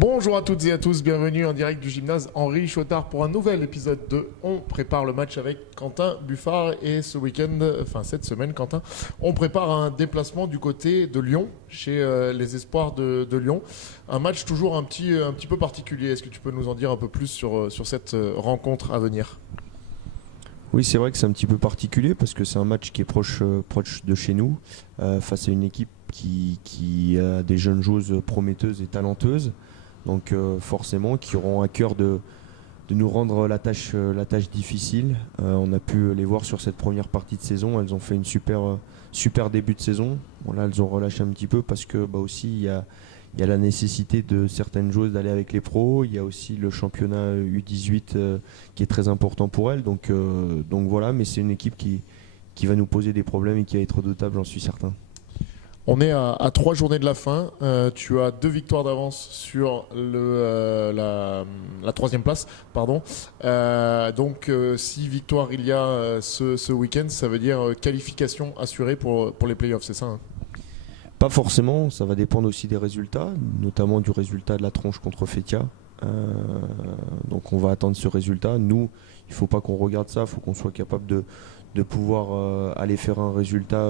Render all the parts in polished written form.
Bonjour à toutes et à tous, bienvenue en direct du gymnase Henri Chotard pour un nouvel épisode de On prépare le match avec Quentin Buffard. Et ce week-end, enfin cette semaine Quentin, on prépare un déplacement du côté de Lyon, chez les Espoirs de Lyon. Un match toujours un petit peu particulier. Est-ce que tu peux nous en dire un peu plus sur cette rencontre à venir ? Oui, c'est vrai que c'est un petit peu particulier parce que c'est un match qui est proche de chez nous, face à une équipe qui a des jeunes joueuses prometteuses et talenteuses. Donc forcément, qui auront à cœur de nous rendre la tâche difficile. On a pu les voir sur cette première partie de saison. Elles ont fait une super début de saison. Bon, là, elles ont relâché un petit peu parce que aussi il y a la nécessité de certaines joueuses d'aller avec les pros. Il y a aussi le championnat U18 qui est très important pour elles. Donc voilà, mais c'est une équipe qui va nous poser des problèmes et qui va être redoutable, j'en suis certain. On est à 3 journées de la fin. Tu as 2 victoires d'avance sur la 3e place. Pardon. Donc 6 victoires il y a ce week-end. Ça veut dire qualification assurée pour les playoffs, c'est ça hein ? Pas forcément, ça va dépendre aussi des résultats, notamment du résultat de la tronche contre Fétia. Donc on va attendre ce résultat. Nous, il ne faut pas qu'on regarde ça, il faut qu'on soit capable de pouvoir aller faire un résultat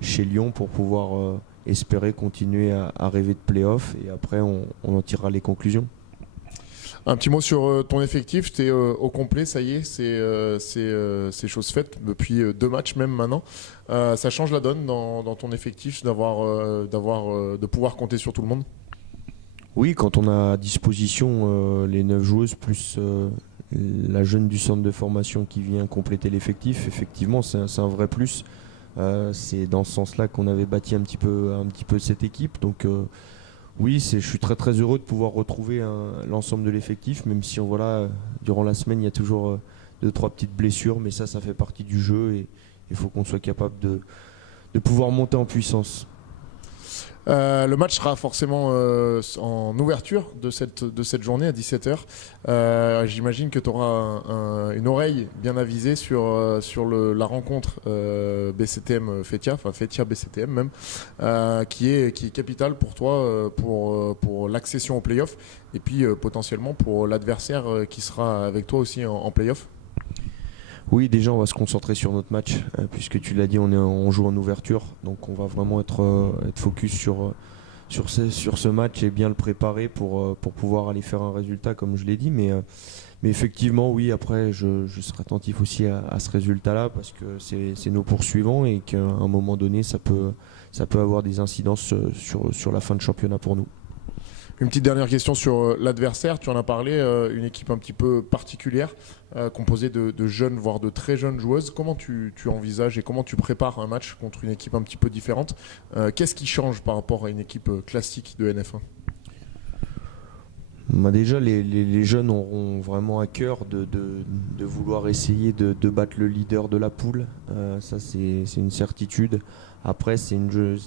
chez Lyon pour pouvoir espérer continuer à rêver de play-off et après on en tirera les conclusions. Un petit mot sur ton effectif, tu es au complet, ça y est, c'est chose faite depuis 2 matchs même maintenant. Ça change la donne dans ton effectif de pouvoir compter sur tout le monde ? Oui, quand on a à disposition les 9 joueuses plus la jeune du centre de formation qui vient compléter l'effectif, effectivement c'est un vrai plus. C'est dans ce sens-là qu'on avait bâti un petit peu cette équipe. Donc oui, je suis très très heureux de pouvoir retrouver l'ensemble de l'effectif, même si durant la semaine il y a toujours 2-3 petites blessures, mais ça fait partie du jeu et il faut qu'on soit capable de pouvoir monter en puissance. Le match sera forcément en ouverture de cette journée à 17h. J'imagine que tu auras une oreille bien avisée sur la rencontre BCTM Fétia, enfin Fétia BCTM même, qui est capitale pour toi pour l'accession au play-off et puis potentiellement pour l'adversaire qui sera avec toi aussi en play-off. Oui, déjà on va se concentrer sur notre match puisque tu l'as dit, on joue en ouverture, donc on va vraiment être focus sur ce match et bien le préparer pour pouvoir aller faire un résultat comme je l'ai dit, mais effectivement oui, après je serai attentif aussi à ce résultat-là parce que c'est nos poursuivants et qu'à un moment donné ça peut avoir des incidences sur la fin de championnat pour nous. Une petite dernière question sur l'adversaire, tu en as parlé, une équipe un petit peu particulière, composée de jeunes, voire de très jeunes joueuses. Comment tu envisages et comment tu prépares un match contre une équipe un petit peu différente ? Qu'est-ce qui change par rapport à une équipe classique de NF1 ? Déjà, les jeunes auront vraiment à cœur de vouloir essayer de battre le leader de la poule. Ça, c'est une certitude. Après, c'est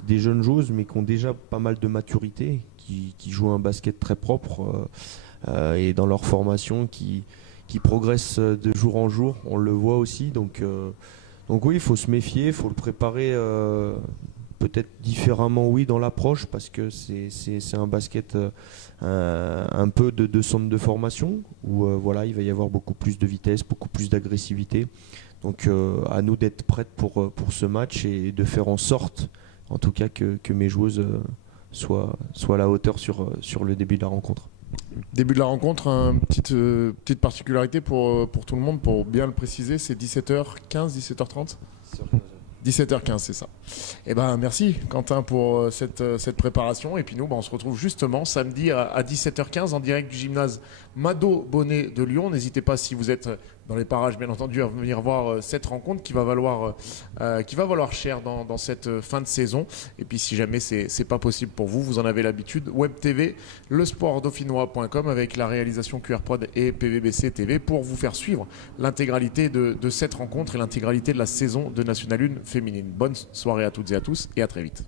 des jeunes joueuses, mais qui ont déjà pas mal de maturité, qui jouent un basket très propre et dans leur formation, qui progressent de jour en jour. On le voit aussi. Donc oui, il faut se méfier, il faut le préparer peut-être différemment, oui, dans l'approche, parce que c'est un basket un peu de centre de formation où il va y avoir beaucoup plus de vitesse, beaucoup plus d'agressivité. Donc à nous d'être prêtes pour ce match et de faire en sorte, en tout cas, que mes joueuses soient à la hauteur sur le début de la rencontre. Début de la rencontre, une petite particularité pour tout le monde, pour bien le préciser, c'est 17h15, 17h30 ? 17h15, c'est ça. Eh ben, merci Quentin pour cette préparation. Et puis nous, on se retrouve justement samedi à 17h15 en direct du gymnase Mado Bonnet de Lyon. N'hésitez pas, si vous êtes dans les parages, bien entendu, à venir voir cette rencontre qui va valoir cher dans cette fin de saison. Et puis si jamais c'est pas possible pour vous, vous en avez l'habitude, Web TV, lesportdauphinois.com avec la réalisation QR Prod et PVBC TV pour vous faire suivre l'intégralité de cette rencontre et l'intégralité de la saison de National 1 féminine. Bonne soirée à toutes et à tous et à très vite.